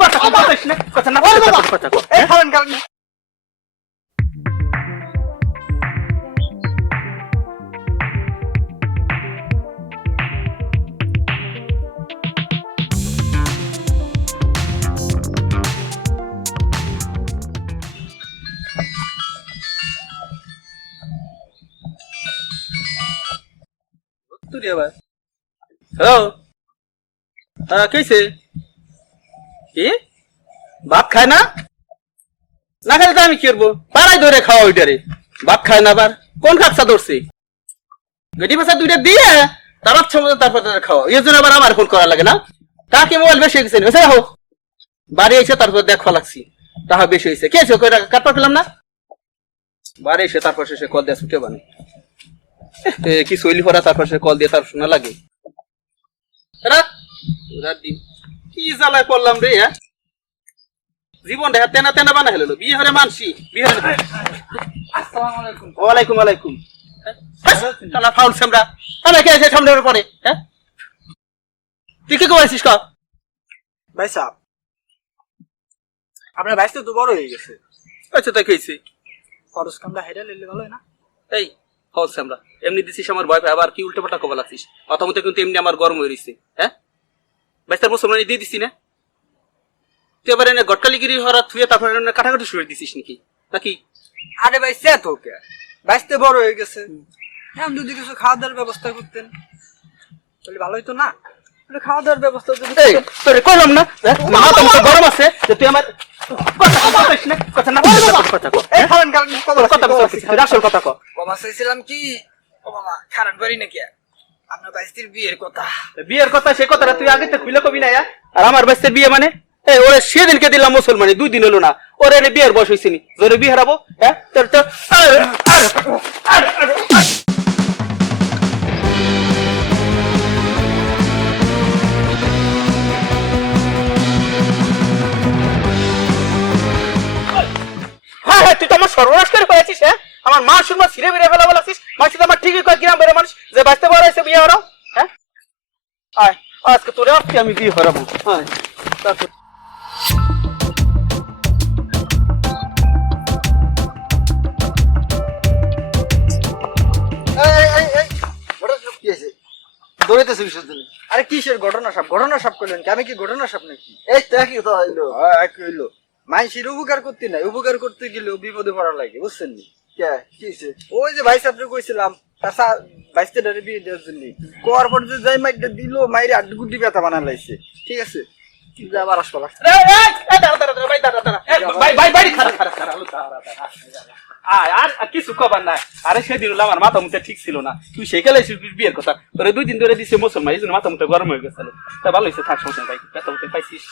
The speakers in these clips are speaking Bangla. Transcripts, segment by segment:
কথা বলিস না কথা না কথা কো এই খাবেন কারণ তুই আবার হ্যালো कैसे কি ভাত খায় না না খেলে তো আমি কি করবো পাড়াই ধরে খাওয়া ওইটারে ভাত খায় না আবার কোন খাকসা ধরছি গেটি ভাষা দুইটা দিয়ে তার তারপর খাওয়া এর জন্য আবার আমার ফোন করা লাগে না তাকে মোবাইল বেশি হয়ে গেছে হোক বাড়ি এসে তারপর দেখা লাগছি তাহা বেশি হয়েছে কে আছে কাটপা পেলাম না বাড়ি এসে তারপর সে কল দিয়ে ছুটে বানে কি শৈলী ভরা তারপর সে কল দিয়ে তার শোনা লাগে কি জ্বালায় পড়লাম রে জীবন দেখা তেনা তেনা বানা হলো বিয়ে হরে মানসি বিয়ে হরে ওয়ালাইকুম ওয়ালাইকুম তালা ফাউল সামরা তাহলে কে আছে সামনে পরে হ্যাঁ তুই কি করেছিস ক ভাই সাহেব আপনার বাইসটা তো বড় হয়ে গেছে আচ্ছা তাই কইছি খরচ কামটা হেডে নিলে ভালো হয় না এই ফাউল সামরা এমনি দিছিস আমার ভয় পায় আবার কি উল্টো পাল্টা কবা লাগছিস কথা মতো কিন্তু এমনি আমার গরম হয়ে রইছে হ্যাঁ বাইস্তার মুসলমানি দিয়ে দিছি না তুই এবার এনে গটকালিগিরি হরা থুয়ে তারপর কাটাকাটি শুরু দিছিস নাকি আরে ভাই সে তো কে বাইসতে বড় হয়ে গেছে এখন যদি কিছু খাওয়া দাওয়ার ব্যবস্থা করতেন তাহলে ভালোই তো না খাওয়া দাওয়ার ব্যবস্থা যদি তোরে কইলাম না মাথা তো গরম আছে যে তুই আমার কথা বলিস না কথা না কথা কো এই খাবেন কারণ কথা বলছিস তুই আসল কথা কো বাবা চাইছিলাম কি ও বাবা খারাপ বাড়ি নাকি আপনার বাইস্তির বিয়ের কথা সে কথাটা তুই আগে তো খুলে কবি না আর আমার বাইস্তির বিয়ে মানে এই ওরে সেদিনকে দিলাম মুসলমানি 2 দিন হলো না ওরে এনে বিয়ের বয়স হইছিনি জোরে বিয়ে হারাবো হ্যাঁ তোর তো হ্যাঁ তুই তো আমার সর্বনাশ করে হয়েছিস হ্যাঁ আমার মা শুনবা ছিঁড়ে বেড়ে ফেলা বলাছিস মাসি তো আমার ঠিকই কয় গ্রাম বেড়ে মানুষ যে বাঁচতে বড় হয়েছে বিয়ে হরাও হ্যাঁ আয় আজকে তোরে আজকে আমি বিয়ে হরাবো হ্যাঁ তারপর আরে কিসের ঘটনা সব করলেন আমি কি ঘটনা সব নাকি এই দেখি তো হইলো হইলো মানুষের উপকার করতে নাই উপকার করতে গেলেও বিপদে পড়া লাগে বুঝছেন নি ওই যে ভাই সাহেব কইছিলাম বাইশটা ধরে বিয়ে দেওয়ার জন্য কোয়ার পর যে যাই মাইটা দিল মাইরে আড্ডুগুড্ডি ব্যথা বানা লাইছে ঠিক আছে আবার আসপালা আর কিছু কবার নাই আরে সেদিন আমার মাথা মুখে ঠিক ছিল না তুই সেখানে বিয়ের কথা তোরে 2 দিন ধরে দিছে মুসলমান এই জন্য মাথা মুখে গরম হয়ে গেছিল তা ভালো হয়েছে থাক সমস্যা ভাই ব্যথা মুখে পাইছিস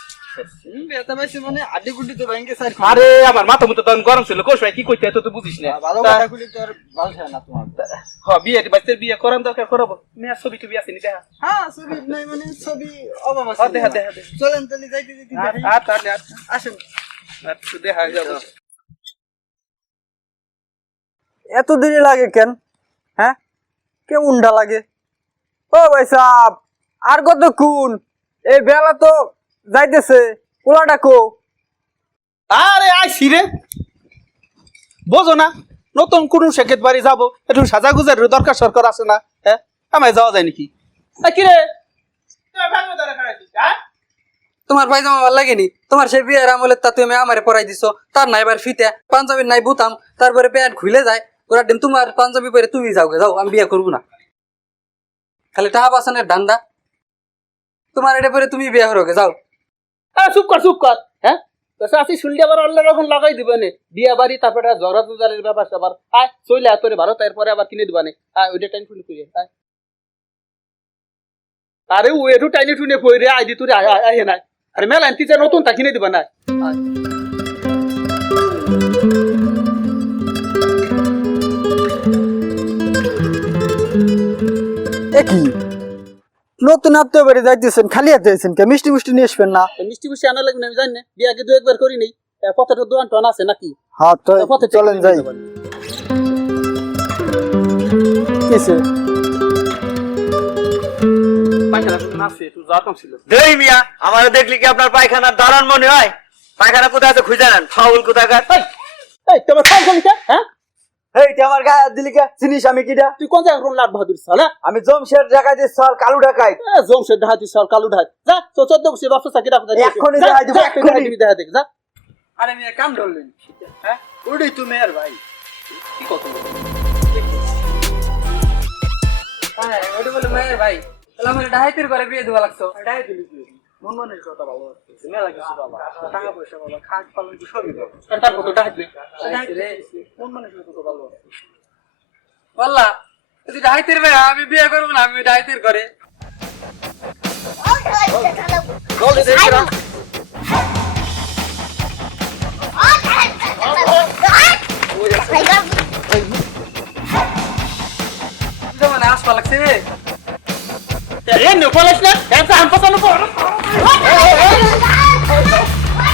ব্যথা পাইছি মানে আড্ডি তো ভাঙ্গে স্যার আরে আমার মাথা মুখে তখন গরম ছিল কোষ ভাই কি কইতে এত তো বুঝিস না ভালো কথা কইলে তো আর ভালো হয় না তোমার হ্যাঁ বিয়ে বাচ্চার বিয়ে করান দরকার করাবো মেয়ের ছবি টবি আছে নি দেখা হ্যাঁ ছবি নাই মানে ছবি অভাব আছে দেখা চলেন তাহলে যাইতে তাহলে আসেন আচ্ছা দেখা যাবো এত দেরি লাগে কেন হ্যাঁ কে উন্ডা লাগে ও ভাই সাহেব আর কতক্ষণ এই বেলা তো যাইতেছে পোলা ডাকো আরে আইসি রে বোঝো না নতুন কোন শেখের বাড়ি যাবো একটু সাজা গুজার দরকার সরকার আছে না হ্যাঁ আমায় যাওয়া যায় নাকি কি রে তোমার পায়জামা ভালো লাগেনি তোমার সেই বিয়ের আমলের তা তুমি আমারে পরাই দিছো তার নাই এবার ফিতে পাঞ্জাবি নাই বুতাম তারপরে প্যান্ট খুলে যায় ওরা ডিম তোমার পাঞ্জাবি পরে তুমি যাও যাও আমি বিয়ে করবো না খালি টাকা বাসনের ধান্দা তোমার এটা পরে তুমি বিয়ে করোগে যাও চুপ কর হ্যাঁ আসি শুনলে আবার অন্য রকম লাগাই দিবে নে বিয়ে বাড়ি তারপরে ঝগড়া টুজারের ব্যাপার আবার আয় চলে তোরে ভালো তারপরে আবার কিনে দিবানে আয় ওইটা টাইম শুনে কইরে আয় আরে ও একটু টাইনে টুনে পইরে আই দি তোরে আয় না আরে মেলা আনতি যা নতুন তা কিনে দিবা না কি নতুন আত্মীয় বাড়ি যাইতেছেন খালি হাতে আছেন কে মিষ্টি মিষ্টি নিয়ে আসবেন না মিষ্টি মিষ্টি আনা লাগবে আমি জানি না বিয়ে আগে 2-1 করি নেই পথের দোকান টন আছে নাকি হ্যাঁ তো চলেন যাই কিসে পায়খানা কিন্তু নাচছে একটু যাতাম ছিল দেই মিয়া আমার দেখলি কি আপনার পায়খানার দাঁড়ান মনে হয় পায়খানা কোথায় আছে খুঁজে নেন ফাউল কোথাকার এই তোমার ফাল কোন হ্যাঁ এই তুই আমার গায়ে হাত দিলি কে চিনিস আমি কিটা তুই কোন জায়গায় লাট বাহাদুর সাল আমি জমশের জায়গায় দিয়ে সর কালু ঢাকাই জমশেদ ডাহাতি সর কালু ডাহাত যা তো 14 বছর বাপসা চাকরি রাখতে এক্ষুনি দেখাই দিব, এক্ষুনি। দেখা দেখ যা আরে মিয়া কাম ধরলেন হ্যাঁ ওটাই তুমি আর ভাই কি কথা হ্যাঁ ওটা বলে মায়ের ভাই তাহলে আমার ডাহাইতের ঘরে বিয়ে দেওয়া লাগতো ডাই দিলি তুই মন মনের কথা ভালো আছে মেলা কিছু বাবা টাকা পয়সা বাবা খাট পালন কি সবই বাবা তার কত ডাহাত নেই মন মনের কথা ভালো আছে বললা যদি ডাহাইতের ভাই আমি বিয়ে করবো না আমি ডাহাইতের ঘরে মানে আসবা লাগছে এ নো বলিস না এটা আম পছন্দ করো